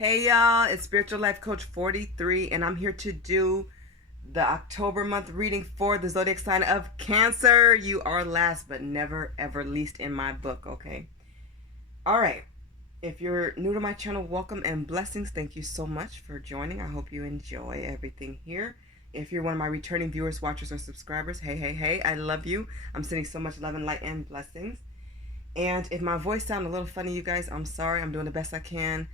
Hey y'all, it's SpiritualLifeCoach43 and I'm here to do the October month reading for the zodiac sign of Cancer. You are last but never ever least in my book, okay? Alright, if you're new to my channel, welcome and blessings. Thank you so much for joining. I hope you enjoy everything here. If you're one of my returning viewers, watchers, or subscribers, hey, I love you. I'm sending so much love and light and blessings. And if my voice sounds a little funny, you guys, I'm sorry. I'm doing the best I can.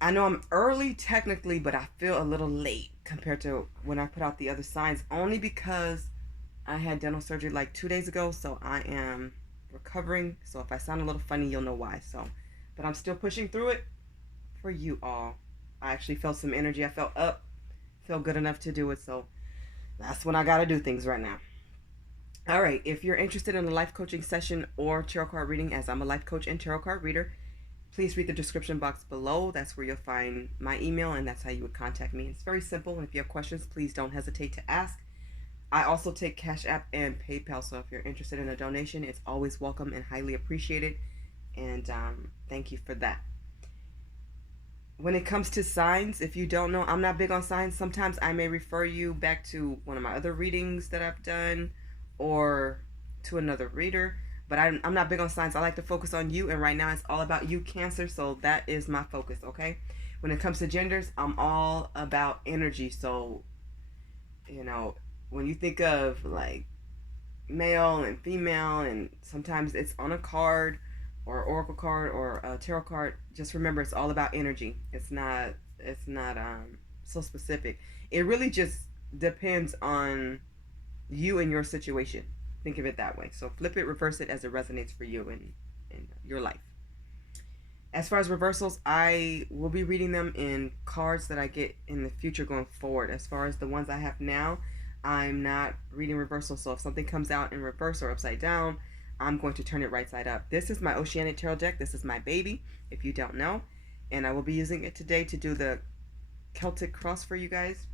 I know I'm early technically, but I feel a little late compared to when I put out the other signs, only because I had dental surgery like 2 days ago, so I am recovering. So if I sound a little funny, you'll know why. But I'm still pushing through it for you all. I actually felt some energy. I felt up, felt good enough to do it. So that's when I got to do things right now. All right, if you're interested in a life coaching session or tarot card reading, as I'm a life coach and tarot card reader, please read the description box below. That's where you'll find my email, and that's how you would contact me. It's very simple, and if you have questions, please don't hesitate to ask. I also take CashApp and PayPal, so if you're interested in a donation, it's always welcome and highly appreciated, and thank you for that. When it comes to signs, if you don't know, I'm not big on signs. Sometimes I may refer you back to one of my other readings that I've done or to another reader. But I'm not big on signs. I like to focus on you, and right now it's all about you, Cancer, so that is my focus, okay? When it comes to genders, I'm all about energy, so, you know, when you think of, like, male and female, and sometimes it's on a card, or oracle card, or a tarot card, just remember it's all about energy. It's not so specific. It really just depends on you and your situation. Think of it that way. So flip it, reverse it as it resonates for you in your life. As far as reversals, I will be reading them in cards that I get in the future going forward. As far as the ones I have now, I'm not reading reversals. So if something comes out in reverse or upside down, I'm going to turn it right side up. This is my Oceanic tarot deck. This is my baby, if you don't know. And I will be using it today to do the Celtic cross for you guys.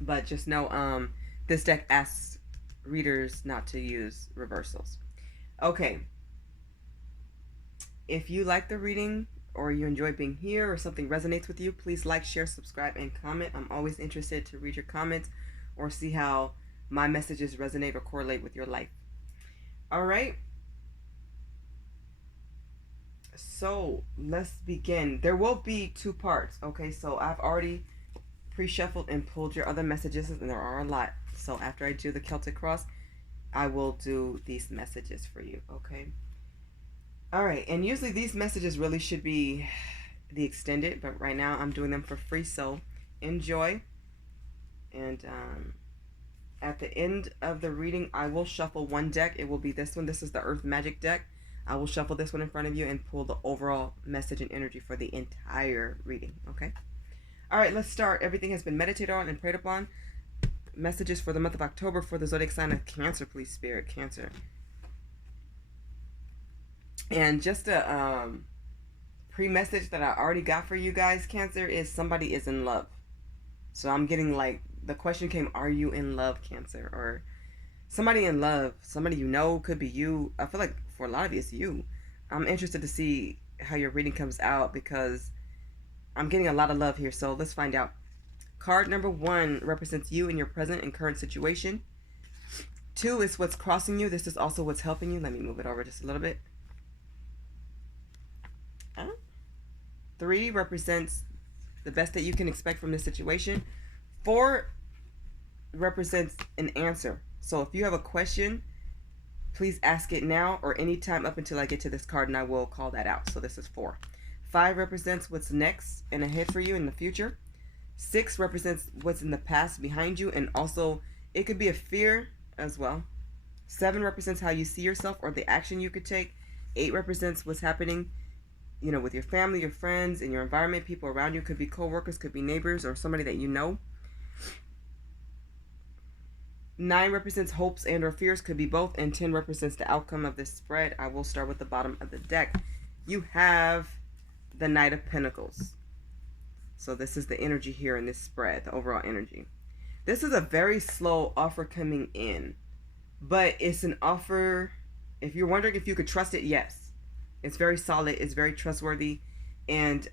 But just know, this deck asks readers not to use reversals. Okay. If you like the reading or you enjoy being here or something resonates with you, please like, share, subscribe, and comment. I'm always interested to read your comments or see how my messages resonate or correlate with your life. All right. So let's begin. There will be 2 parts. Okay, so I've already pre-shuffled and pulled your other messages, and there are a lot. So after I do the Celtic cross, I will do these messages for you, okay? All right, and usually these messages really should be the extended, but right now I'm doing them for free, so enjoy. And at the end of the reading, I will shuffle one deck. It will be this one. This is the Earth Magic deck. I will shuffle this one in front of you and pull the overall message and energy for the entire reading, okay? All right, let's start. Everything has been meditated on and prayed upon. Messages for the month of October for the zodiac sign of Cancer, please, Spirit, Cancer. And just a pre-message that I already got for you guys, Cancer, is somebody is in love. So I'm getting, like, the question came, are you in love, Cancer? Or somebody in love, somebody you know, could be you. I feel like for a lot of you, it's you. I'm interested to see how your reading comes out because I'm getting a lot of love here, so let's find out. Card number 1 represents you in your present and current situation. 2 is what's crossing you. This is also what's helping you. Let me move it over just a little bit. 3 represents the best that you can expect from this situation. 4 represents an answer. So if you have a question, please ask it now or anytime up until I get to this card, and I will call that out. So this is 4. 5 represents what's next and ahead for you in the future. 6 represents what's in the past behind you, and also it could be a fear as well. 7 represents how you see yourself or the action you could take. 8 represents what's happening, you know, with your family, your friends, in your environment, people around you. Could be co-workers, could be neighbors, or somebody that you know. 9 represents hopes and or fears, could be both, and 10 represents the outcome of this spread. I will start with the bottom of the deck. You have the Knight of Pentacles. So this is the energy here in this spread, the overall energy. This is a very slow offer coming in, but it's an offer. If you're wondering if you could trust it, yes. It's very solid. It's very trustworthy. And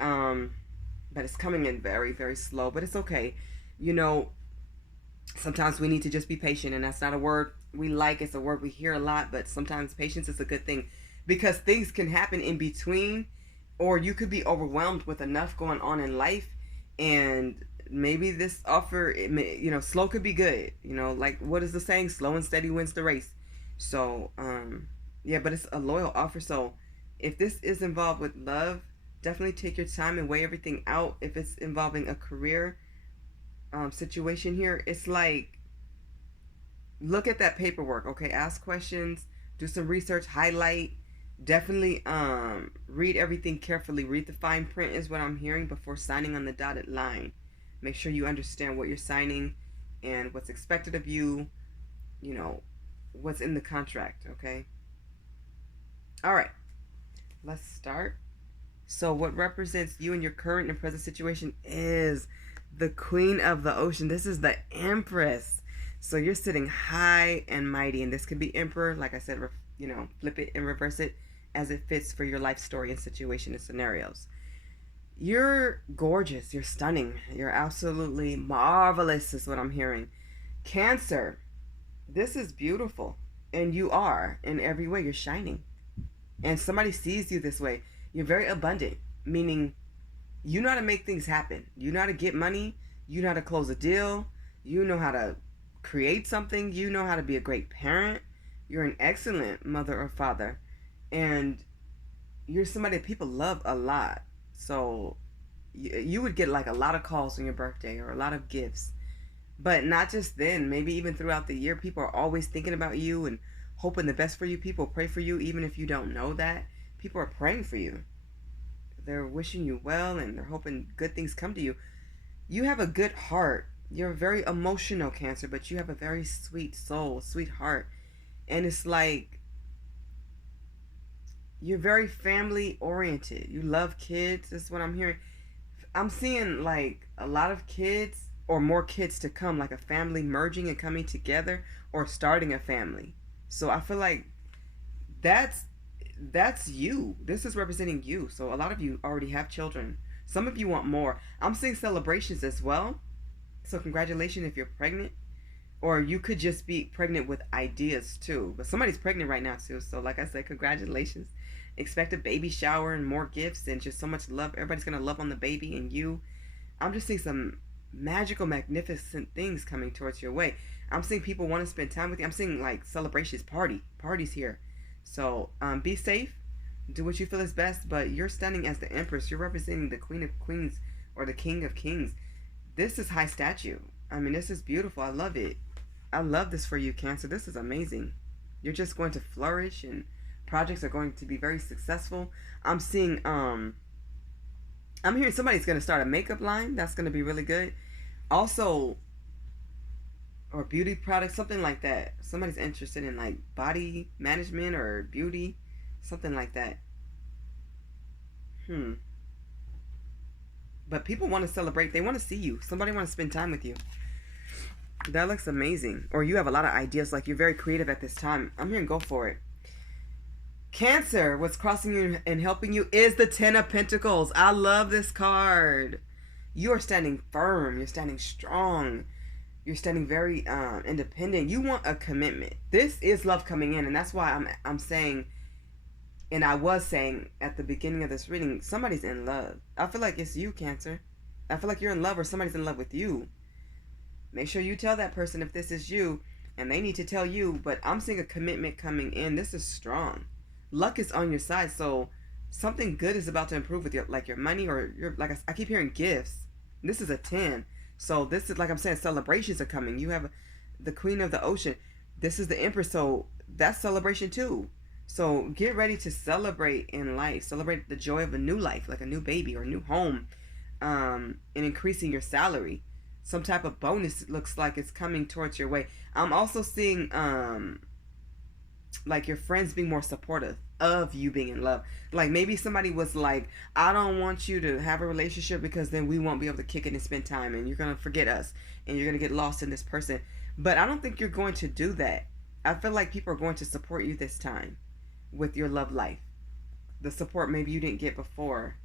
but it's coming in very, very slow, but it's okay. You know, sometimes we need to just be patient, and that's not a word we like. It's a word we hear a lot, but sometimes patience is a good thing, because things can happen in between, or you could be overwhelmed with enough going on in life, and maybe this offer, slow could be good. Like, what is the saying? Slow and steady wins the race. So yeah, but it's a loyal offer. So if this is involved with love, definitely take your time and weigh everything out. If it's involving a career situation here, it's like, look at that paperwork. Okay, ask questions, do some research, highlight, definitely read everything carefully. Read the fine print is what I'm hearing before signing on the dotted line. Make sure you understand what you're signing and what's expected of you, you know what's in the contract. Okay, all right, let's start. So what represents you in your current and present situation is the Queen of the Ocean. This is the Empress. So you're sitting high and mighty, and this could be Emperor. Like I said, flip it and reverse it as it fits for your life story and situation and scenarios. You're gorgeous. You're stunning. You're absolutely marvelous is what I'm hearing. Cancer, this is beautiful. And you are in every way. You're shining. And somebody sees you this way. You're very abundant, meaning you know how to make things happen. You know how to get money. You know how to close a deal. You know how to create something. You know how to be a great parent. You're an excellent mother or father. And you're somebody that people love a lot. So you would get like a lot of calls on your birthday or a lot of gifts. But not just then, maybe even throughout the year, people are always thinking about you and hoping the best for you. People pray for you even if you don't know that. People are praying for you. They're wishing you well and they're hoping good things come to you. You have a good heart. You're very emotional, Cancer, but you have a very sweet soul, sweet heart. And it's like you're very family oriented. You love kids. That's what I'm hearing. I'm seeing like a lot of kids or more kids to come, like a family merging and coming together or starting a family. So I feel like that's you. This is representing you. So a lot of you already have children. Some of you want more. I'm seeing celebrations as well. So congratulations if you're pregnant. Or you could just be pregnant with ideas too. But somebody's pregnant right now too. So like I said, congratulations. Expect a baby shower and more gifts and just so much love. Everybody's going to love on the baby and you. I'm just seeing some magical, magnificent things coming towards your way. I'm seeing people want to spend time with you. I'm seeing like celebrations, parties here. So be safe. Do what you feel is best. But you're standing as the Empress. You're representing the Queen of Queens or the King of Kings. This is high statue. I mean, this is beautiful. I love it. I love this for you, Cancer. This is amazing. You're just going to flourish and projects are going to be very successful. I'm seeing I'm hearing somebody's going to start a makeup line. That's going to be really good. Also, or beauty products, something like that. Somebody's interested in like body management or beauty, something like that. But people want to celebrate. They want to see you. Somebody want to spend time with you. That looks amazing. Or you have a lot of ideas, like you're very creative at this time. I'm hearing go for it. Cancer, what's crossing you and helping you is the Ten of Pentacles. I love this card. You are standing firm. You're standing strong. You're standing very independent. You want a commitment. This is love coming in, and that's why I'm saying, and I was saying at the beginning of this reading, somebody's in love. I feel like it's you, Cancer. I feel like you're in love or somebody's in love with you. Make sure you tell that person if this is you, and they need to tell you, but I'm seeing a commitment coming in. This is strong. Luck is on your side, so something good is about to improve with your money or your, like I keep hearing gifts. This is a 10. So this is, like I'm saying, celebrations are coming. You have the Queen of the Ocean. This is the Empress, so that's celebration too. So get ready to celebrate in life. Celebrate the joy of a new life, like a new baby or a new home, and increasing your salary. Some type of bonus looks like it's coming towards your way. I'm also seeing like your friends being more supportive of you being in love. Like maybe somebody was like, I don't want you to have a relationship because then we won't be able to kick it and spend time and you're going to forget us and you're going to get lost in this person. But I don't think you're going to do that. I feel like people are going to support you this time with your love life. The support maybe you didn't get before.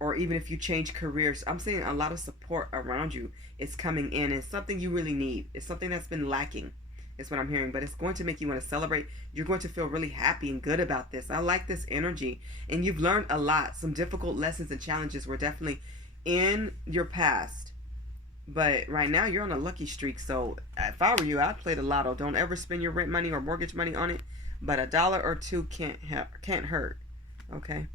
or even if you change careers, I'm seeing a lot of support around you is coming in. It's something you really need. It's something that's been lacking, is what I'm hearing. But it's going to make you want to celebrate. You're going to feel really happy and good about this. I like this energy. And you've learned a lot. Some difficult lessons and challenges were definitely in your past. But right now you're on a lucky streak. So if I were you, I'd play the lotto. Don't ever spend your rent money or mortgage money on it. But a dollar or two can't hurt. Okay.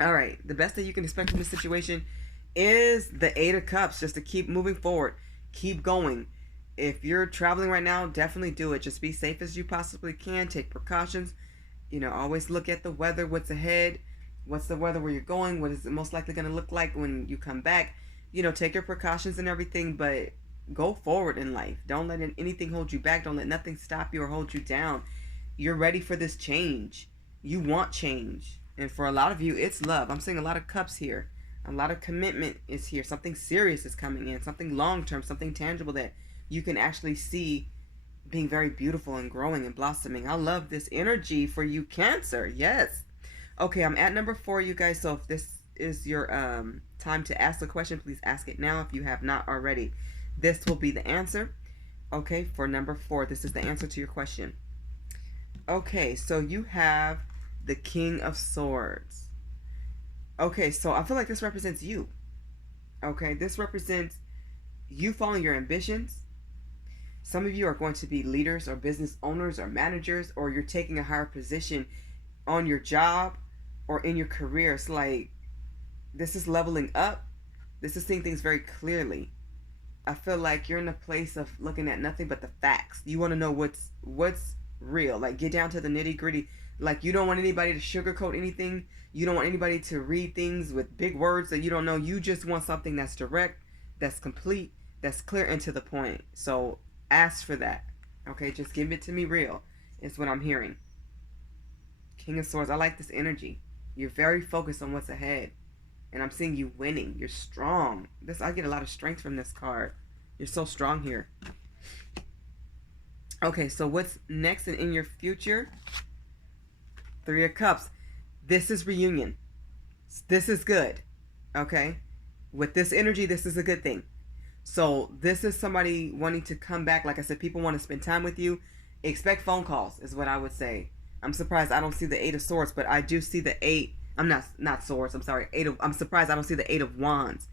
All right. The best that you can expect from this situation is the Eight of Cups. Just to keep moving forward. Keep going. If you're traveling right now, definitely do it. Just be safe as you possibly can. Take precautions. Always look at the weather. What's ahead? What's the weather where you're going? What is it most likely going to look like when you come back? Take your precautions and everything, but go forward in life. Don't let anything hold you back. Don't let nothing stop you or hold you down. You're ready for this change. You want change. And for a lot of you, it's love. I'm seeing a lot of cups here. A lot of commitment is here. Something serious is coming in. Something long-term, something tangible that you can actually see being very beautiful and growing and blossoming. I love this energy for you, Cancer. Yes. Okay, I'm at number 4, you guys. So if this is your time to ask the question, please ask it now if you have not already. This will be the answer. Okay, for number 4, this is the answer to your question. Okay, so you have the King of Swords. Okay, so I feel like this represents you. Okay, this represents you following your ambitions. Some of you are going to be leaders or business owners or managers, or you're taking a higher position on your job or in your career. It's like this is leveling up. This is seeing things very clearly. I feel like you're in a place of looking at nothing but the facts. You want to know what's real. Like, get down to the nitty gritty. Like, you don't want anybody to sugarcoat anything. You don't want anybody to read things with big words that you don't know. You just want something that's direct, that's complete, that's clear and to the point. So ask for that. Okay, just give it to me real is what I'm hearing. King of Swords. I like this energy. You're very focused on what's ahead. And I'm seeing you winning. You're strong. I get a lot of strength from this card. You're so strong here. Okay, so what's next and in your future? 3 of Cups. This is reunion. This is good. Okay? With this energy, this is a good thing. So this is somebody wanting to come back. Like I said, people want to spend time with you. Expect phone calls is what I would say. I'm surprised I don't see the 8 of Swords, but I do see the 8. I'm not swords. I'm sorry. I'm surprised I don't see the 8 of Wands.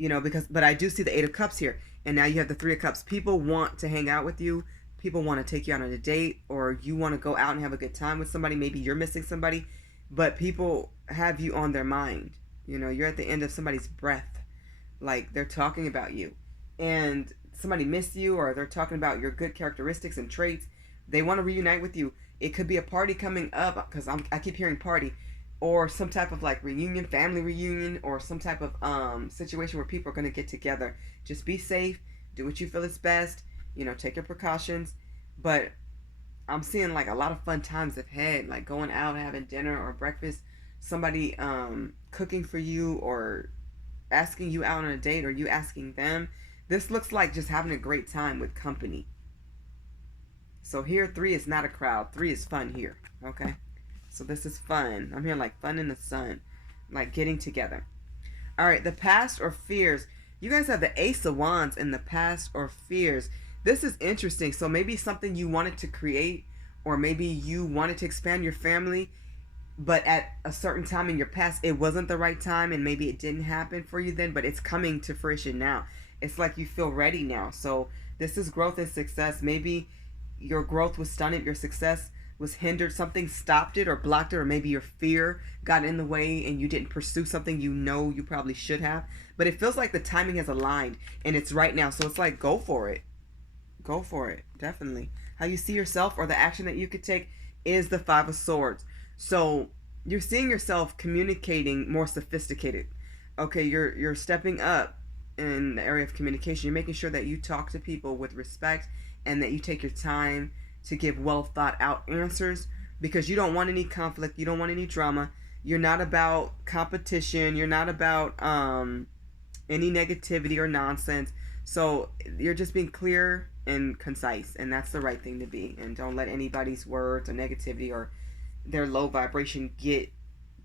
But I do see the 8 of Cups here. And now you have the 3 of Cups. People want to hang out with you. People want to take you out on a date, or you want to go out and have a good time with somebody. Maybe you're missing somebody, but people have you on their mind. You're at the end of somebody's breath. Like, they're talking about you. And somebody missed you, or they're talking about your good characteristics and traits. They want to reunite with you. It could be a party coming up, because I keep hearing party, or some type of like reunion, family reunion, or some type of situation where people are going to get together. Just be safe. Do what you feel is best. Take your precautions. But I'm seeing like a lot of fun times ahead, like going out, having dinner or breakfast, somebody cooking for you, or asking you out on a date, or you asking them. This looks like just having a great time with company. So here, 3 is not a crowd. 3 is fun here. Okay? So this is fun. I'm hearing like fun in the sun. Like getting together. Alright, the past or fears. You guys have the Ace of Wands in the past or fears. This is interesting. So maybe something you wanted to create, or maybe you wanted to expand your family, but at a certain time in your past, it wasn't the right time, and maybe it didn't happen for you then, but it's coming to fruition now. It's like you feel ready now. So this is growth and success. Maybe your growth was stunted, your success was hindered, something stopped it or blocked it, or maybe your fear got in the way and you didn't pursue something you probably should have. But it feels like the timing has aligned and it's right now. So it's like, go for it. Go for it. Definitely. How you see yourself, or the action that you could take, is the 5 of Swords. So you're seeing yourself communicating more sophisticated. Okay, you're stepping up in the area of communication. You're making sure that you talk to people with respect, and that you take your time to give well thought out answers, because you don't want any conflict. You don't want any drama. You're not about competition. You're not about any negativity or nonsense. So you're just being clear and concise, and that's the right thing to be. And don't let anybody's words or negativity or their low vibration get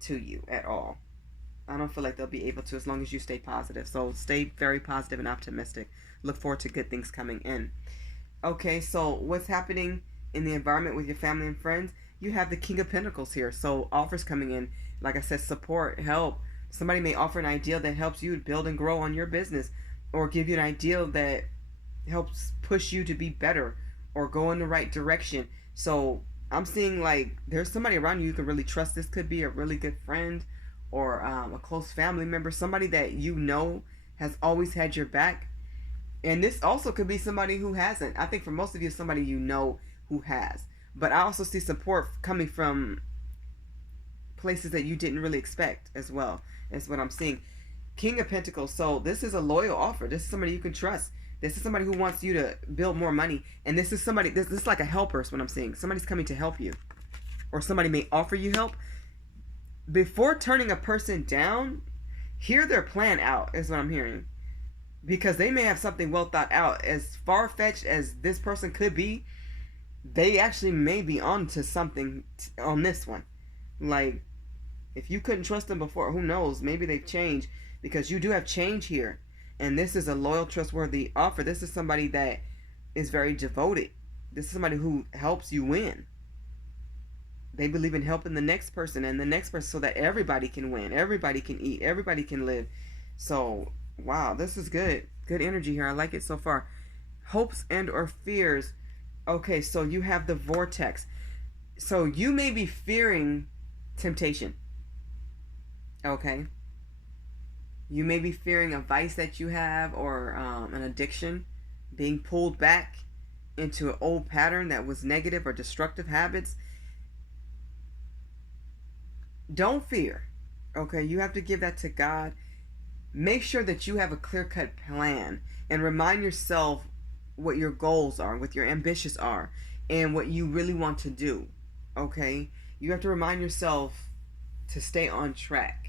to you at all. I don't feel like they'll be able to as long as you stay positive. So stay very positive and optimistic. Look forward to good things coming in. Okay, so what's happening in the environment with your family and friends? You have the King of Pentacles here. So offers coming in. Like I said, support, help. Somebody may offer an idea that helps you build and grow on your business, or give you an idea that helps push you to be better or go in the right direction. So I'm seeing like there's somebody around you can really trust. This could be a really good friend or a close family member, somebody that you know has always had your back. And this also could be somebody who hasn't. I think for most of you, somebody you know who has. But I also see support coming from places that you didn't really expect as well. Is what I'm seeing. King of Pentacles. So this is a loyal offer. This is somebody you can trust. This is somebody who wants you to build more money. And this is somebody, this is like a helper is what I'm seeing. Somebody's coming to help you. Or somebody may offer you help. Before turning a person down, hear their plan out is what I'm hearing. Because they may have something well thought out. As far-fetched as this person could be, they actually may be on to something on this one. Like, if you couldn't trust them before, who knows? Maybe they've changed, because you do have change here. And this is a loyal, trustworthy offer. This is somebody that is very devoted. This is somebody who helps you win. They believe in helping the next person and the next person so that everybody can win. Everybody can eat. Everybody can live. So, wow, this is good. Good energy here. I like it so far. Hopes and or fears. Okay, so you have the vortex. So you may be fearing temptation. Okay. You may be fearing a vice that you have, or an addiction, being pulled back into an old pattern that was negative or destructive habits. Don't fear. Okay, you have to give that to God. Make sure that you have a clear-cut plan and remind yourself what your goals are, what your ambitions are, and what you really want to do. Okay? You have to remind yourself to stay on track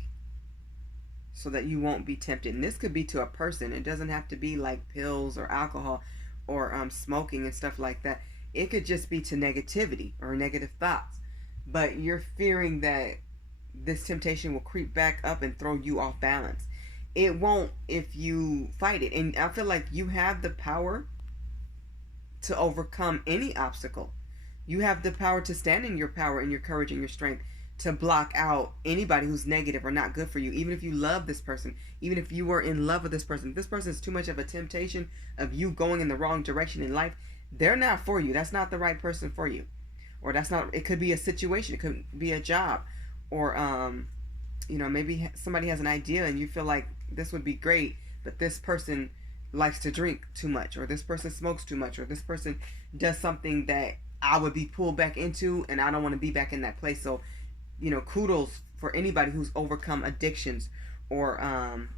so that you won't be tempted. And this could be to a person. It doesn't have to be like pills or alcohol or smoking and stuff like that. It could just be to negativity or negative thoughts. But you're fearing that this temptation will creep back up and throw you off balance. It won't if you fight it. And I feel like you have the power to overcome any obstacle. You have the power to stand in your power and your courage and your strength to block out anybody who's negative or not good for you. Even if you love this person, even if you were in love with this person, if this person is too much of a temptation of you going in the wrong direction in life, they're not for you. That's not the right person for you. Or that's not, it could be a situation, it could be a job, or maybe somebody has an idea and you feel like this would be great, but this person likes to drink too much, or this person smokes too much, or this person does something that I would be pulled back into and I don't want to be back in that place. So kudos for anybody who's overcome addictions or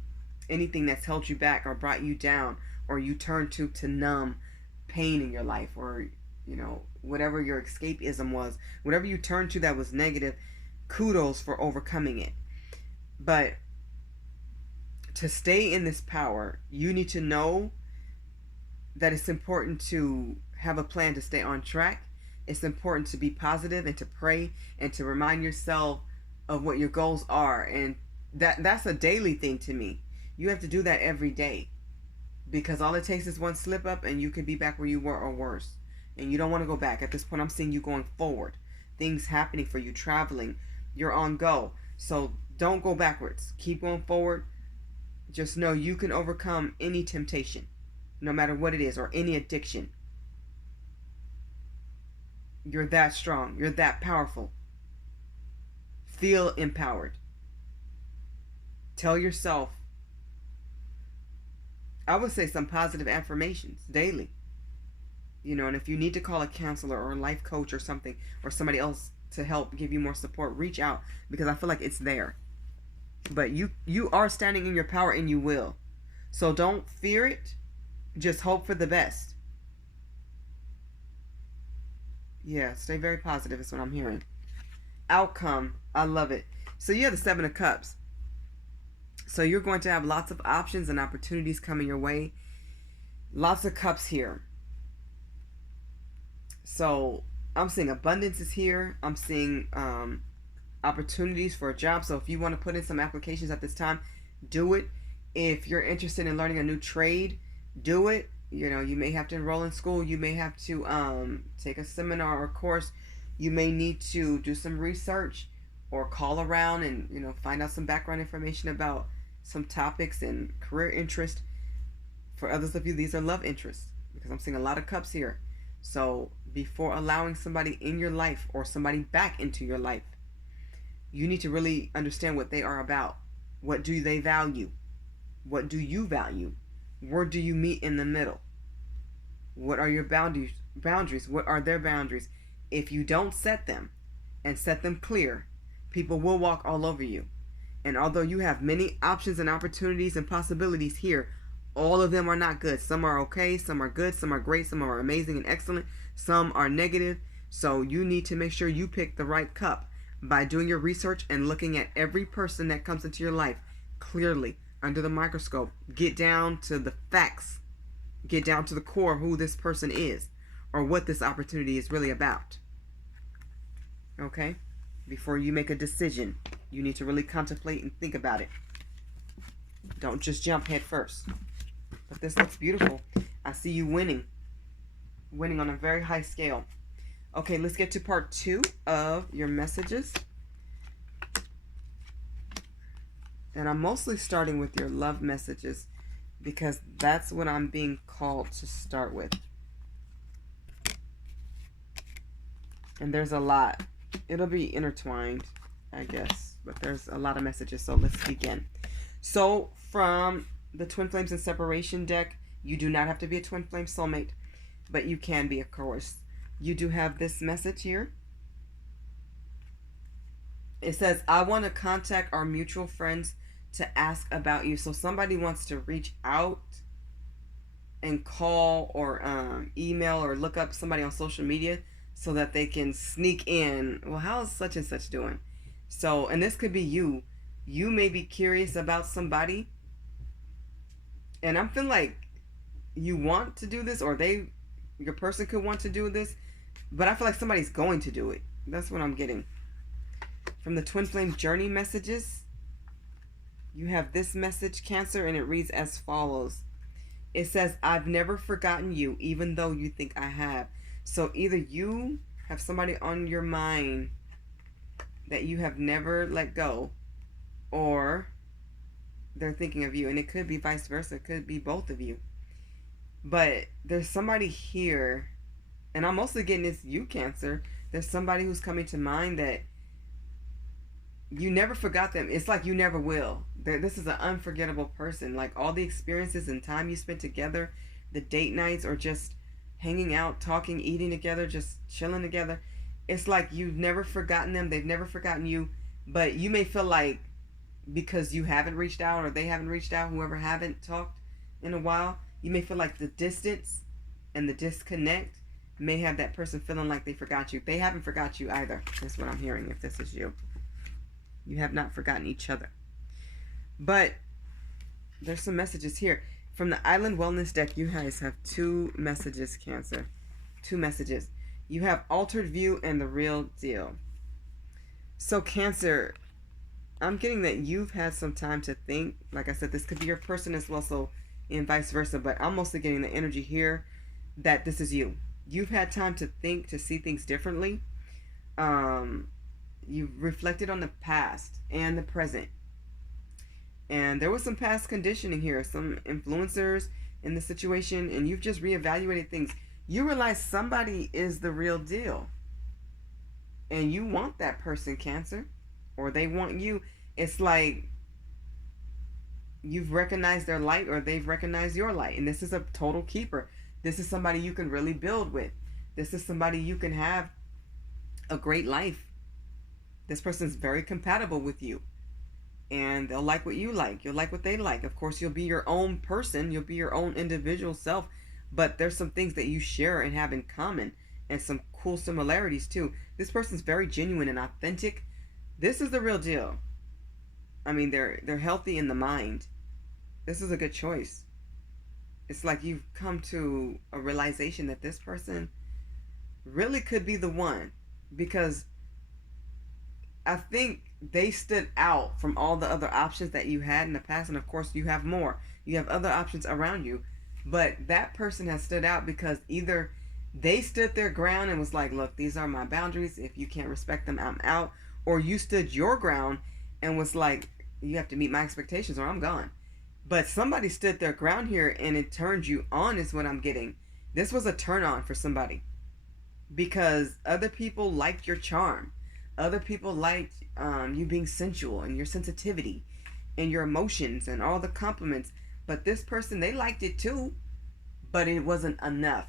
anything that's held you back or brought you down, or you turn to numb pain in your life, or whatever your escapism was, whatever you turned to that was negative. Kudos for overcoming it. But to stay in this power, you need to know that it's important to have a plan to stay on track. It's important to be positive and to pray and to remind yourself of what your goals are. And that's a daily thing to me. You have to do that every day, because all it takes is one slip up and you could be back where you were or worse. And you don't want to go back. At this point, I'm seeing you going forward. Things happening for you, traveling. You're on go. So don't go backwards. Keep going forward. Just know you can overcome any temptation, no matter what it is, or any addiction. You're that strong. You're that powerful. Feel empowered. Tell yourself, I would say, some positive affirmations daily. And if you need to call a counselor or a life coach or something, or somebody else to help give you more support, reach out, because I feel like it's there. But you are standing in your power, and you will. So don't fear it. Just hope for the best. Yeah, stay very positive is what I'm hearing. Outcome, I love it. So you have the Seven of Cups. So you're going to have lots of options and opportunities coming your way. Lots of cups here. So I'm seeing abundance is here. I'm seeing opportunities for a job. So if you want to put in some applications at this time, do it. If you're interested in learning a new trade, do it. You know, you may have to enroll in school. You may have to take a seminar or course. You may need to do some research or call around and, you know, find out some background information about some topics and career interest. For others of you, these are love interests, because I'm seeing a lot of cups here. So before allowing somebody in your life or somebody back into your life, you need to really understand what they are about. What do they value? What do you value? Where do you meet in the middle? What are your boundaries? What are their boundaries? If you don't set them and set them clear, people will walk all over you. And although you have many options and opportunities and possibilities here, all of them are not good. Some are okay, some are good, some are great, some are amazing and excellent, some are negative. So you need to make sure you pick the right cup by doing your research and looking at every person that comes into your life clearly under the microscope. Get down to the facts. Get down to the core of who this person is or what this opportunity is really about. Okay? Before you make a decision, you need to really contemplate and think about it. Don't just jump head first. But this looks beautiful. I see you winning. Winning on a very high scale. Okay, let's get to part 2 of your messages. And I'm mostly starting with your love messages because that's what I'm being called to start with. And there's a lot. It'll be intertwined, I guess. But there's a lot of messages, so let's begin. So from the Twin Flames and Separation deck, you do not have to be a Twin Flame soulmate, but you can be, of course. You do have this message here. It says, I want to contact our mutual friends to ask about you. So somebody wants to reach out and call or email or look up somebody on social media so that they can sneak in. Well, how is such and such doing? So, and this could be you. You may be curious about somebody, and I'm feeling like you want to do this, or your person could want to do this, but I feel like somebody's going to do it. That's what I'm getting. From the Twin Flame Journey messages, you have this message, Cancer, and it reads as follows. It says, I've never forgotten you, even though you think I have. So either you have somebody on your mind that you have never let go, or they're thinking of you. And it could be vice versa. It could be both of you. But there's somebody here, and I'm mostly getting this you, Cancer. There's somebody who's coming to mind that you never forgot them. It's like you never will. This is an unforgettable person. Like all the experiences and time you spent together, the date nights, or just hanging out, talking, eating together, just chilling together. It's like you've never forgotten them. They've never forgotten you. But you may feel like because you haven't reached out or they haven't reached out, whoever haven't talked in a while, you may feel like the distance and the disconnect may have that person feeling like they forgot you. They haven't forgot you either. That's what I'm hearing if this is you. You have not forgotten each other. But there's some messages here. From the Island Wellness deck, you guys have 2 messages, Cancer. 2 messages. You have Altered View and The Real Deal. So, Cancer, I'm getting that you've had some time to think. Like I said, this could be your person as well, so and vice versa. But I'm mostly getting the energy here that this is you. You've had time to think, to see things differently. You've reflected on the past and the present. And there was some past conditioning here, some influencers in the situation, and you've just reevaluated things. You realize somebody is the real deal. And you want that person, Cancer, or they want you. It's like you've recognized their light or they've recognized your light. And this is a total keeper. This is somebody you can really build with. This is somebody you can have a great life. This person is very compatible with you. And they'll like what you like. You'll like what they like. Of course, you'll be your own person. You'll be your own individual self. But there's some things that you share and have in common. And some cool similarities too. This person's very genuine and authentic. This is the real deal. I mean, they're healthy in the mind. This is a good choice. It's like you've come to a realization that this person really could be the one. Because I think they stood out from all the other options that you had in the past. And of course, you have more. You have other options around you. But that person has stood out because either they stood their ground and was like, look, these are my boundaries. If you can't respect them, I'm out. Or you stood your ground and was like, you have to meet my expectations or I'm gone. But somebody stood their ground here and it turned you on, is what I'm getting. This was a turn on for somebody because other people liked your charm. Other people liked you being sensual and your sensitivity and your emotions and all the compliments. But this person, they liked it too, but it wasn't enough.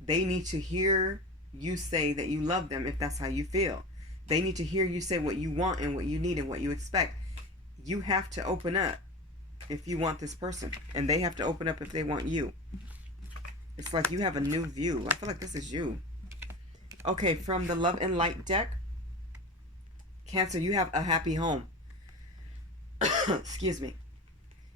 They need to hear you say that you love them if that's how you feel. They need to hear you say what you want and what you need and what you expect. You have to open up if you want this person, and they have to open up if they want you. It's like you have a new view. I feel like this is you. Okay, from the Love and Light deck, Cancer, you have a happy home. Excuse me.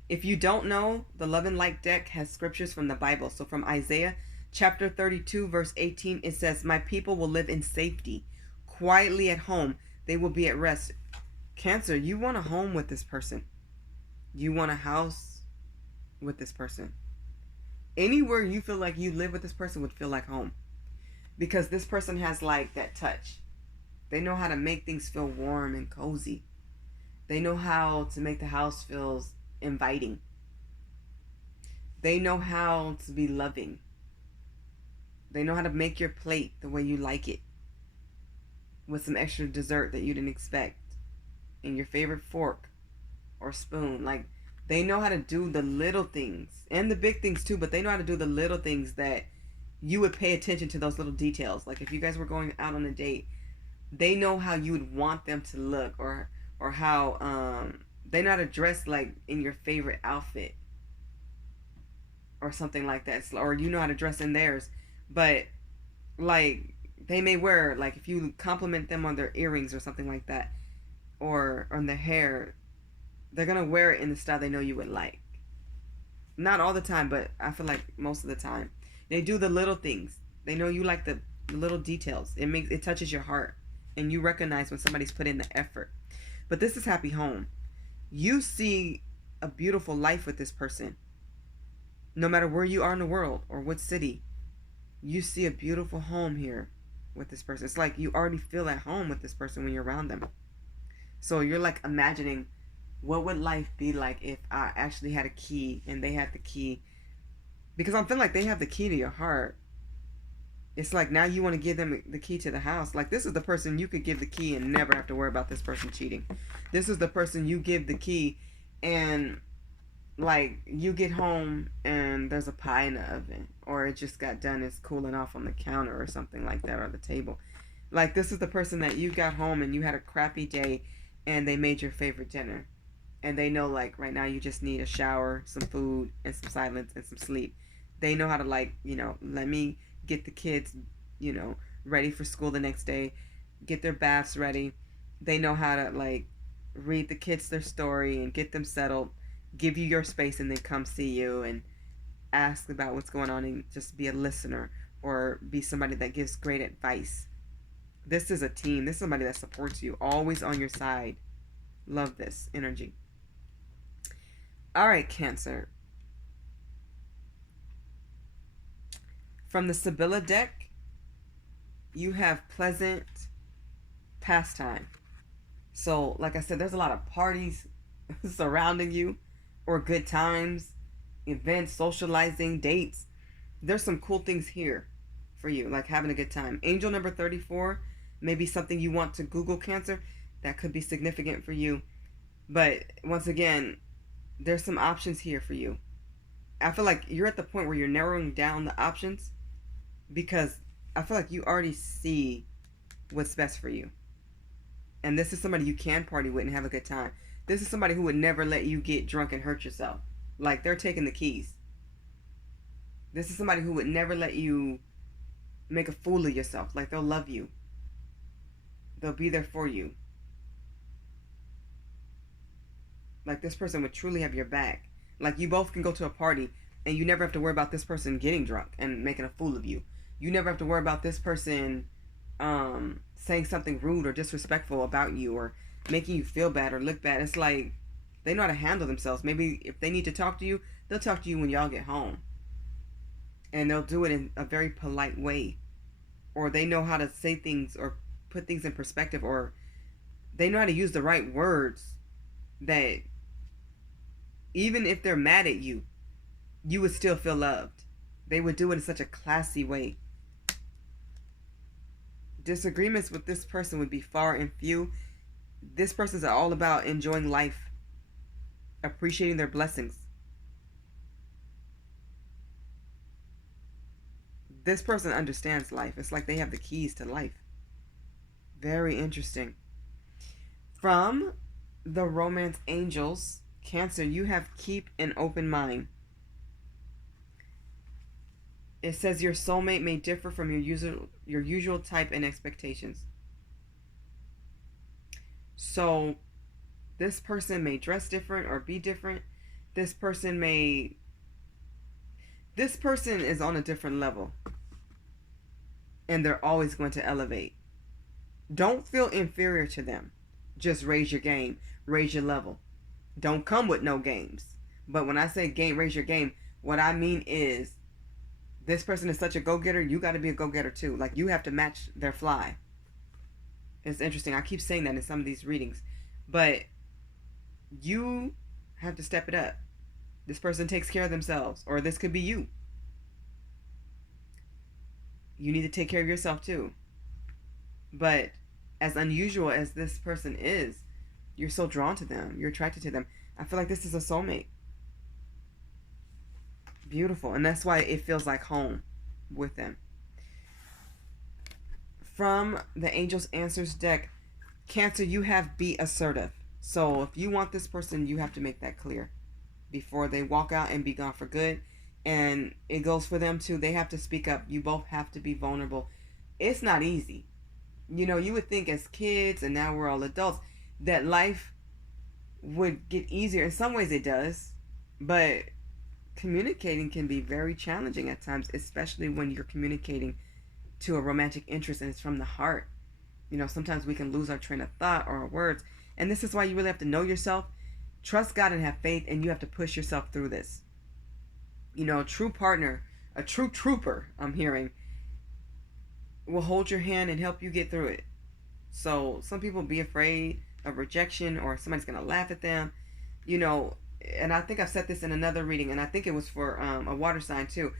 If you don't know, the Love and Light deck has scriptures from the Bible. So from Isaiah chapter 32, verse 18, it says, my people will live in safety, quietly at home. They will be at rest. Cancer, you want a home with this person. You want a house with this person. Anywhere you feel like you live with this person would feel like home. Because this person has like that touch. They know how to make things feel warm and cozy. They know how to make the house feel inviting. They know how to be loving. They know how to make your plate the way you like it. With some extra dessert that you didn't expect. And your favorite fork or spoon. Like, they know how to do the little things and the big things too, but they know how to do the little things that you would pay attention to, those little details. Like if you guys were going out on a date, they know how you would want them to look, or how they know how to dress like in your favorite outfit or something like that, or you know how to dress in theirs. But like they may wear, like if you compliment them on their earrings or something like that, or on their hair, they're gonna wear it in the style they know you would like. Not all the time, but I feel like most of the time. They do the little things. They know you like the little details. It touches your heart, and you recognize when somebody's put in the effort. But this is happy home. You see a beautiful life with this person. No matter where you are in the world or what city, you see a beautiful home here with this person. It's like you already feel at home with this person when you're around them. So you're like imagining, what would life be like if I actually had a key and they had the key? Because I'm feeling like they have the key to your heart. It's like now you want to give them the key to the house. Like this is the person you could give the key and never have to worry about this person cheating. This is the person you give the key and like you get home and there's a pie in the oven, or it just got done, it's cooling off on the counter or something like that, or the table. Like this is the person that you got home and you had a crappy day and they made your favorite dinner. And they know like right now you just need a shower, some food, and some silence and some sleep. They know how to like, let me get the kids, ready for school the next day, get their baths ready. They know how to like read the kids their story and get them settled, give you your space, and then come see you and ask about what's going on and just be a listener or be somebody that gives great advice. This is a team. This is somebody that supports you, always on your side. Love this energy. All right, Cancer. From the Sibylla deck, you have pleasant pastime. So, like I said, there's a lot of parties surrounding you, or good times, events, socializing, dates. There's some cool things here for you, like having a good time. Angel number 34, maybe something you want to Google, Cancer. That could be significant for you. But once again, there's some options here for you. I feel like you're at the point where you're narrowing down the options because I feel like you already see what's best for you. And this is somebody you can party with and have a good time. This is somebody who would never let you get drunk and hurt yourself. Like they're taking the keys. This is somebody who would never let you make a fool of yourself. Like they'll love you. They'll be there for you. Like this person would truly have your back. Like you both can go to a party and you never have to worry about this person getting drunk and making a fool of you. You never have to worry about this person saying something rude or disrespectful about you, or making you feel bad or look bad. It's like they know how to handle themselves. Maybe if they need to talk to you, they'll talk to you when y'all get home, and they'll do it in a very polite way, or they know how to say things or put things in perspective, or they know how to use the right words that even if they're mad at you, you would still feel loved. They would do it in such a classy way. Disagreements with this person would be far and few. This person's all about enjoying life, appreciating their blessings. This person understands life. It's like they have the keys to life. Very interesting. From the Romance Angels, Cancer, you have keep an open mind. It says your soulmate may differ from your usual type and expectations. So this person may dress different or be different. This person is on a different level, and they're always going to elevate. Don't feel inferior to them. Just raise your game, raise your level. Don't come with no games. But when I say game, raise your game, what I mean is this person is such a go-getter, you got to be a go-getter too. Like, you have to match their fly. It's interesting. I keep saying that in some of these readings. But you have to step it up. This person takes care of themselves. Or this could be you. You need to take care of yourself too. But as unusual as this person is, you're so drawn to them. You're attracted to them. I feel like this is a soulmate. Beautiful. And that's why it feels like home with them. From the Angels Answers deck, Cancer, you have be assertive. So if you want this person, you have to make that clear before they walk out and be gone for good. And it goes for them too. They have to speak up. You both have to be vulnerable. It's not easy. You know, you would think as kids, and now we're all adults, that life would get easier. In some ways it does. But communicating can be very challenging at times, especially when you're communicating to a romantic interest and it's from the heart. You know, sometimes we can lose our train of thought or our words. And this is why you really have to know yourself, trust God, and have faith, and you have to push yourself through this. You know, a true partner, a true trooper, I'm hearing, will hold your hand and help you get through it. So some people be afraid of rejection, or somebody's going to laugh at them, you know. And I think I've said this in another reading, and I think it was for a water sign too.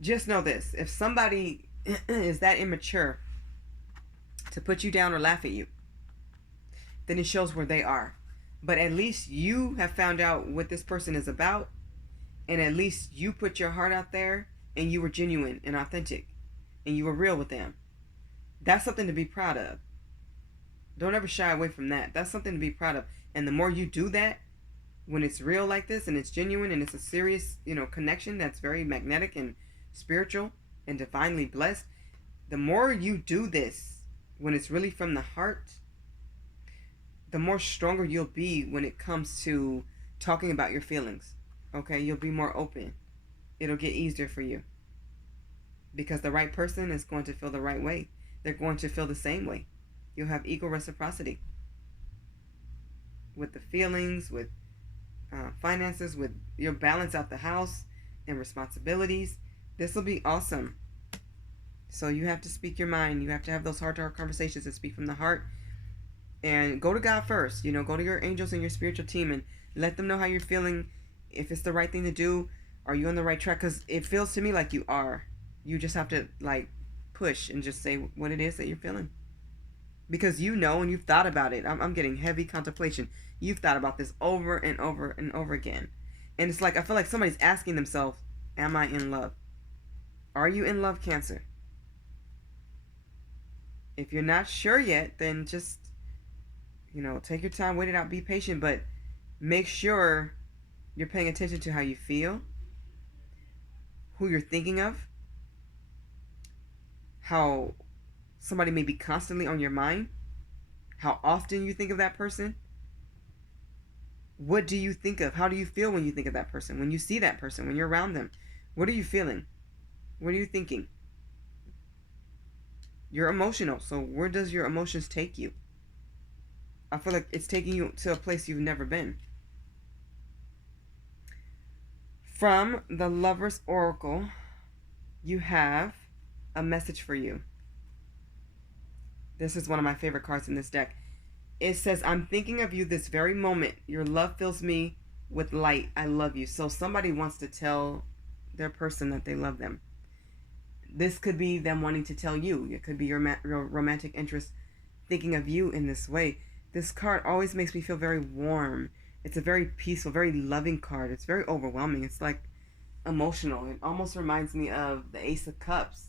Just know this: if somebody is that immature to put you down or laugh at you, then it shows where they are. But at least you have found out what this person is about, and at least you put your heart out there, and you were genuine and authentic, and you were real with them. That's something to be proud of. Don't ever shy away from that. That's something to be proud of. And the more you do that, when it's real like this, and it's genuine, and it's a serious, you know, connection that's very magnetic and spiritual and divinely blessed, the more you do this, when it's really from the heart, the more stronger you'll be when it comes to talking about your feelings. Okay, you'll be more open. It'll get easier for you, because the right person is going to feel the right way. They're going to feel the same way. You'll have equal reciprocity with the feelings, with finances, with your balance out the house and responsibilities. This will be awesome. So you have to speak your mind. You have to have those heart-to-heart conversations and speak from the heart. And go to God first. You know, go to your angels and your spiritual team and let them know how you're feeling. If it's the right thing to do, are you on the right track? Because it feels to me like you are. You just have to, like, push and just say what it is that you're feeling. Because you know, and you've thought about it. I'm getting heavy contemplation. You've thought about this over and over and over again. And it's like, I feel like somebody's asking themselves, am I in love? Are you in love, Cancer? If you're not sure yet, then just, you know, take your time, wait it out, be patient, but make sure you're paying attention to how you feel, who you're thinking of, how somebody may be constantly on your mind, how often you think of that person. What do you think of? How do you feel when you think of that person? When you see that person, when you're around them, what are you feeling? What are you thinking? You're emotional. So where does your emotions take you? I feel like it's taking you to a place you've never been. From the Lover's Oracle, you have a message for you. This is one of my favorite cards in this deck. It says, I'm thinking of you this very moment. Your love fills me with light. I love you. So somebody wants to tell their person that they love them. This could be them wanting to tell you. It could be your romantic interest thinking of you in this way. This card always makes me feel very warm. It's a very peaceful, very loving card. It's very overwhelming. It's like emotional. It almost reminds me of the Ace of Cups.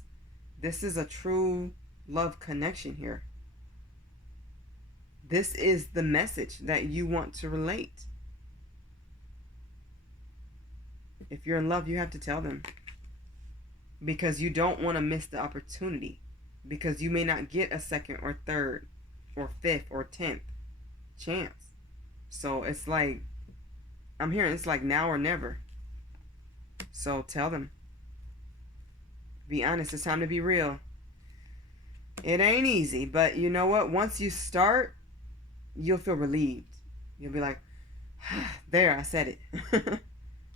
This is a true love connection here. This is the message that you want to relate. If you're in love, you have to tell them. Because you don't want to miss the opportunity. Because you may not get a second or third or fifth or 10th chance. So it's like, I'm hearing it's like now or never. So tell them. Be honest, it's time to be real. It ain't easy, but you know what? Once you start, you'll feel relieved. You'll be like, there, I said it.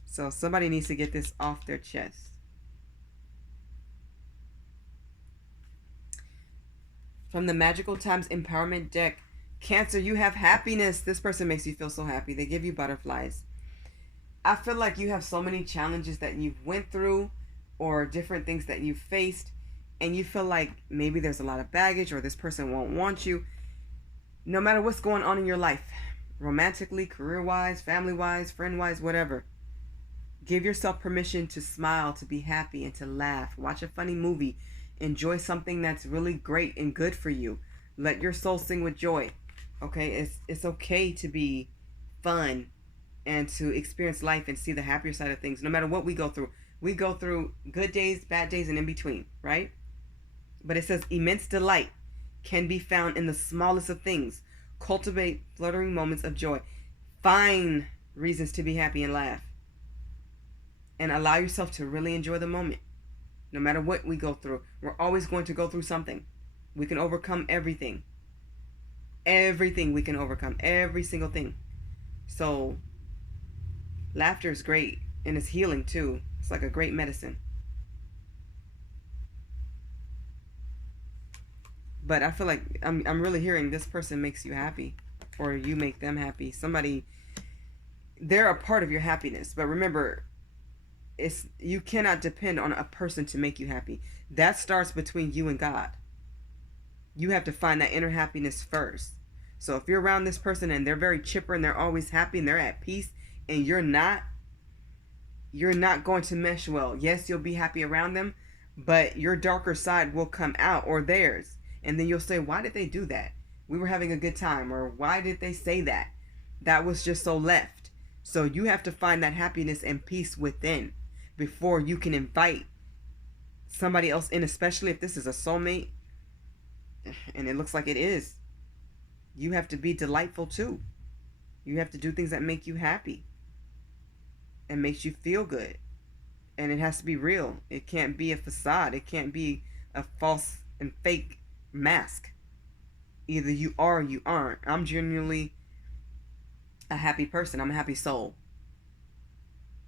So somebody needs to get this off their chest. From the Magical Times Empowerment deck, Cancer, you have happiness. This person makes you feel so happy. They give you butterflies. I feel like you have so many challenges that you've went through or different things that you've faced, and you feel like maybe there's a lot of baggage or this person won't want you. No matter what's going on in your life, romantically, career-wise, family-wise, friend-wise, whatever, give yourself permission to smile, to be happy, and to laugh. Watch a funny movie. Enjoy something that's really great and good for you. Let your soul sing with joy. Okay? It's okay to be fun and to experience life and see the happier side of things. No matter what we go through. We go through good days, bad days, and in between, right? But it says immense delight can be found in the smallest of things. Cultivate fluttering moments of joy. Find reasons to be happy and laugh. And allow yourself to really enjoy the moment. No matter what we go through, we're always going to go through something. We can overcome everything. Everything we can overcome. Every single thing. So, laughter is great. And it's healing too. It's like a great medicine. But I feel like I'm really hearing this person makes you happy. Or you make them happy. Somebody, they're a part of your happiness. But remember, you cannot depend on a person to make you happy. That starts between you and God. You have to find that inner happiness first. So if you're around this person and they're very chipper and they're always happy and they're at peace and you're not going to mesh well. Yes, you'll be happy around them, but your darker side will come out, or theirs. And then you'll say, why did they do that? We were having a good time. Or why did they say that? That was just so left. So you have to find that happiness and peace within before you can invite somebody else in, especially if this is a soulmate. And it looks like it is. You have to be delightful too. You have to do things that make you happy and makes you feel good. And it has to be real. It can't be a facade. It can't be a false and fake mask. Either you are or you aren't. I'm genuinely a happy person. I'm a happy soul.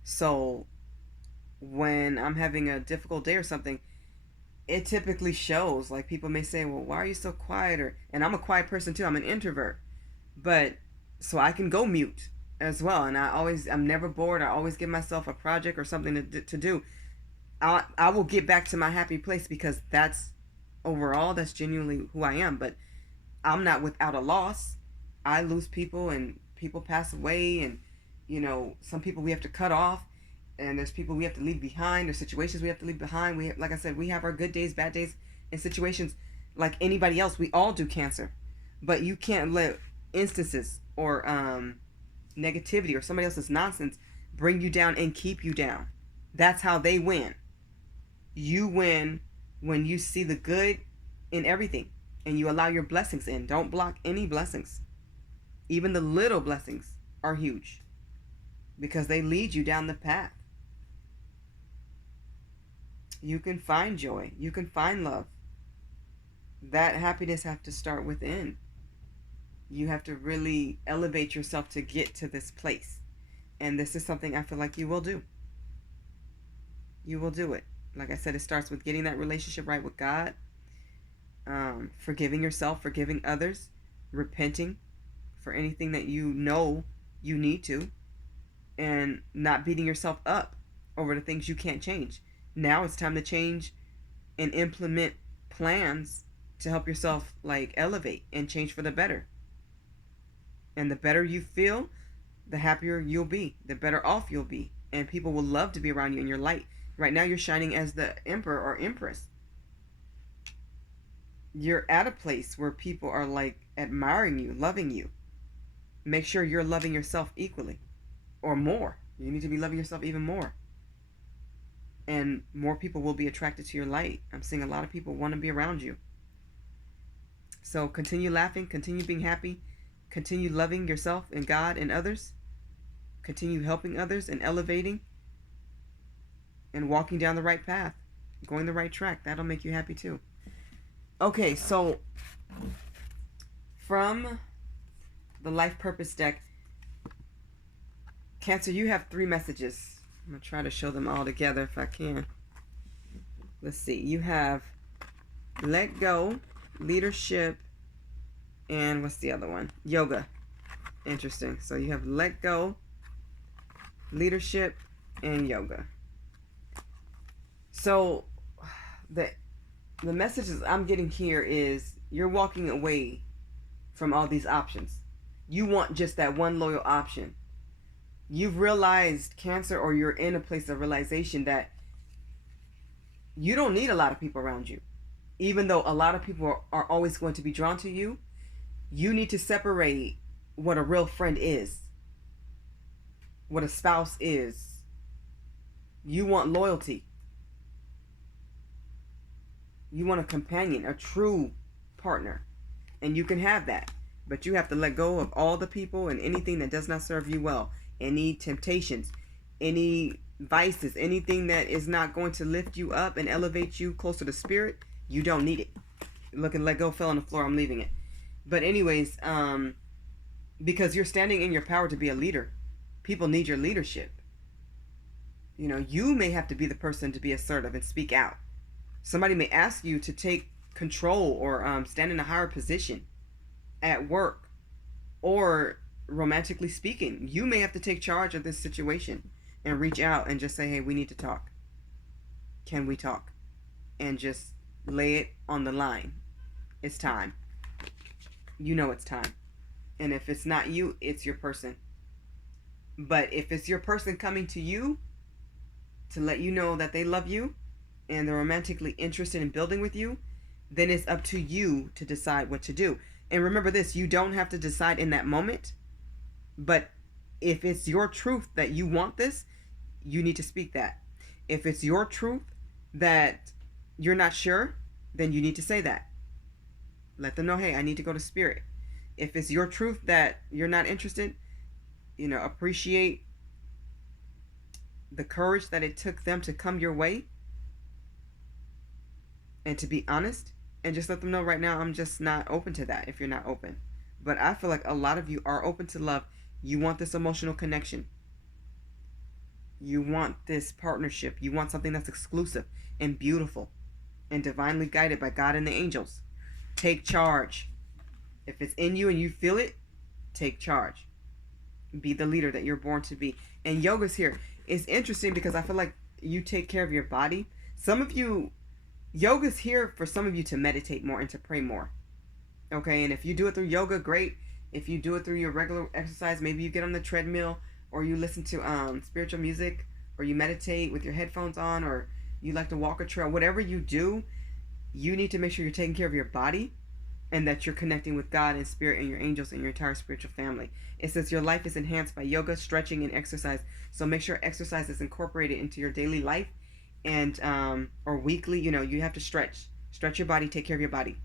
So when I'm having a difficult day or something, it typically shows. Like, people may say, well, why are you so quiet? And I'm a quiet person too. I'm an introvert. But so I can go mute as well. And I'm never bored. I always give myself a project or something to do. I will get back to my happy place, because that's genuinely who I am. But I'm not without a loss. I lose people, and people pass away, and some people we have to cut off, and there's people we have to leave behind. There's situations we have to leave behind. Like I said, we have our good days, bad days, and situations like anybody else. We all do, Cancer. But you can't let instances or negativity or somebody else's nonsense bring you down and keep you down. That's how they win. You win when you see the good in everything and you allow your blessings in. Don't block any blessings. Even the little blessings are huge, because they lead you down the path. You can find joy. You can find love. that happiness have to start within. You have to really elevate yourself to get to this place. And this is something I feel like you will do. You will do it. Like I said, it starts with getting that relationship right with God, forgiving yourself, forgiving others, repenting for anything that you know you need to, and not beating yourself up over the things you can't change. Now it's time to change and implement plans to help yourself like elevate and change for the better. And the better you feel, the happier you'll be, the better off you'll be, and people will love to be around you in your light. Right now you're shining as the emperor or empress. You're at a place where people are like admiring you, loving you. Make sure you're loving yourself equally or more. You need to be loving yourself even more. And more people will be attracted to your light. I'm seeing a lot of people want to be around you. So continue laughing, continue being happy, continue loving yourself and God and others. Continue helping others and elevating and walking down the right path, going the right track. That'll make you happy too. Okay, so from the Life Purpose deck, Cancer, you have 3 messages. I'm going to try to show them all together if I can. Let's see. You have let go, leadership, and what's the other one? Yoga. Interesting. So you have let go, leadership, and yoga. So the messages I'm getting here is you're walking away from all these options. You want just that one loyal option. You've realized, Cancer, or you're in a place of realization that you don't need a lot of people around you. Even though a lot of people are always going to be drawn to you, you need to separate what a real friend is, what a spouse is. You want loyalty. You want a companion, a true partner. And you can have that. But you have to let go of all the people and anything that does not serve you well. Any temptations, any vices, anything that is not going to lift you up and elevate you closer to spirit. You don't need it. Look, and let go fell on the floor. I'm leaving it. But anyways, because you're standing in your power to be a leader. People need your leadership. You know, you may have to be the person to be assertive and speak out. Somebody may ask you to take control or stand in a higher position at work or romantically speaking. You may have to take charge of this situation and reach out and just say, hey, we need to talk. Can we talk? And just lay it on the line. It's time. You know it's time. And if it's not you, it's your person. But if it's your person coming to you to let you know that they love you and they're romantically interested in building with you, then it's up to you to decide what to do. And remember this, you don't have to decide in that moment. But if it's your truth that you want this, you need to speak that. If it's your truth that you're not sure, then you need to say that. Let them know, hey, I need to go to spirit. If it's your truth that you're not interested, appreciate the courage that it took them to come your way and to be honest, and just let them know right now, I'm just not open to that if you're not open. But I feel like a lot of you are open to love. You want this emotional connection. You want this partnership. You want something that's exclusive and beautiful and divinely guided by God and the angels. Take charge. If it's in you and you feel it, take charge. Be the leader that you're born to be. And yoga's here. It's interesting because I feel like you take care of your body. Some of you, yoga's here for some of you to meditate more and to pray more. Okay, and if you do it through yoga, great. If you do it through your regular exercise, maybe you get on the treadmill or you listen to spiritual music or you meditate with your headphones on or you like to walk a trail. Whatever you do, you need to make sure you're taking care of your body and that you're connecting with God and spirit and your angels and your entire spiritual family. It says your life is enhanced by yoga, stretching, and exercise. So make sure exercise is incorporated into your daily life and or weekly. You have to stretch your body, take care of your body.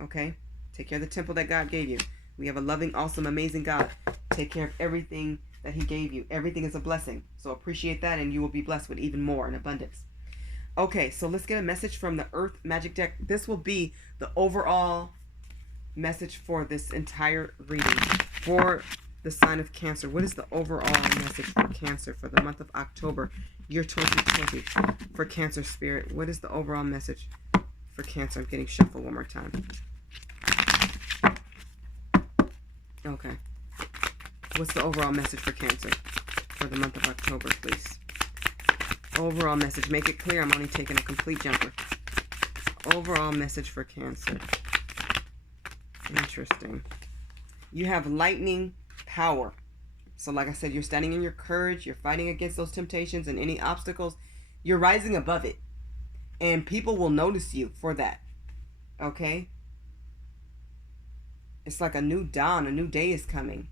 Okay? Take care of the temple that God gave you. We have a loving, awesome, amazing God. Take care of everything that he gave you. Everything is a blessing. So appreciate that and you will be blessed with even more in abundance. Okay, so let's get a message from the Earth Magic deck. This will be the overall message for this entire reading for the sign of Cancer. What is the overall message for Cancer for the month of October, year 2020? For Cancer Spirit, what is the overall message for Cancer? I'm getting shuffled one more time. Okay. What's the overall message for Cancer for the month of October, please? Overall message. Make it clear I'm only taking a complete jumper. Overall message for Cancer. Interesting. You have lightning power. So like I said, you're standing in your courage. You're fighting against those temptations and any obstacles. You're rising above it. And people will notice you for that. Okay? It's like a new dawn. A new day is coming.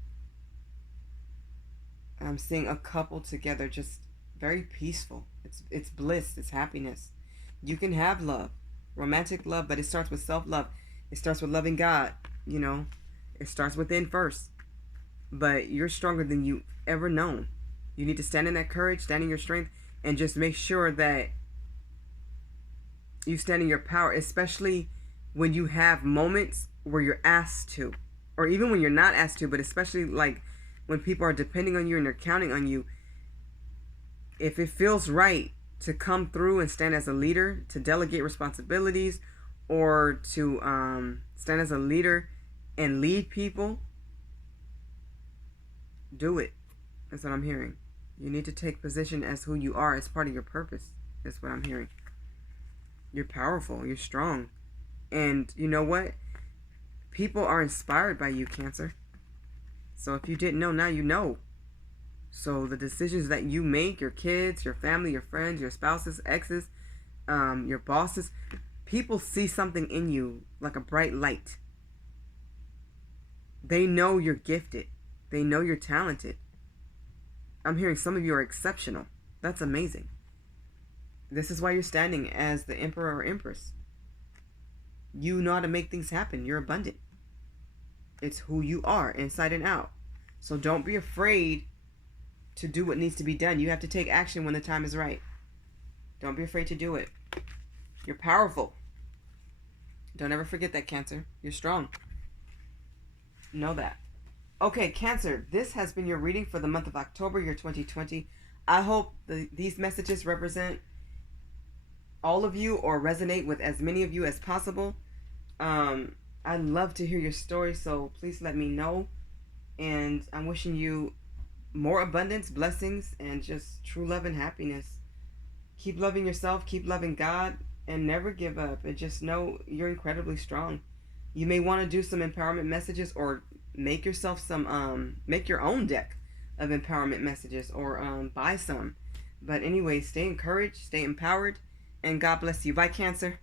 I'm seeing a couple together, just very peaceful. It's bliss. It's happiness. You can have love. Romantic love, but it starts with self-love. It starts with loving God. You know, it starts within first. But you're stronger than you've ever known. You need to stand in that courage, stand in your strength, and just make sure that you stand in your power, especially when you have moments where you're asked to, or even when you're not asked to, but especially like when people are depending on you and they're counting on you. If it feels right to come through and stand as a leader, to delegate responsibilities, or to stand as a leader and lead people, do it. That's what I'm hearing. You need to take position as who you are, as part of your purpose. That's what I'm hearing. You're powerful. You're strong. And you know what? People are inspired by you, Cancer. So if you didn't know, now you know. So the decisions that you make, your kids, your family, your friends, your spouses, exes, your bosses, people see something in you like a bright light. They know you're gifted. They know you're talented. I'm hearing some of you are exceptional. That's amazing. This is why you're standing as the Emperor or Empress. You know how to make things happen. You're abundant. It's who you are, inside and out. So don't be afraid to do what needs to be done. You have to take action when the time is right. Don't be afraid to do it. You're powerful. Don't ever forget that, Cancer. You're strong. Know that. Okay, Cancer, this has been your reading for the month of October, year 2020. I hope these messages represent all of you or resonate with as many of you as possible. I'd love to hear your story, so please let me know. And I'm wishing you more abundance, blessings, and just true love and happiness. Keep loving yourself, keep loving God, and never give up. And just know you're incredibly strong. You may want to do some empowerment messages, or make yourself some, make your own deck of empowerment messages, or buy some. But anyway, stay encouraged, stay empowered, and God bless you. Bye, Cancer.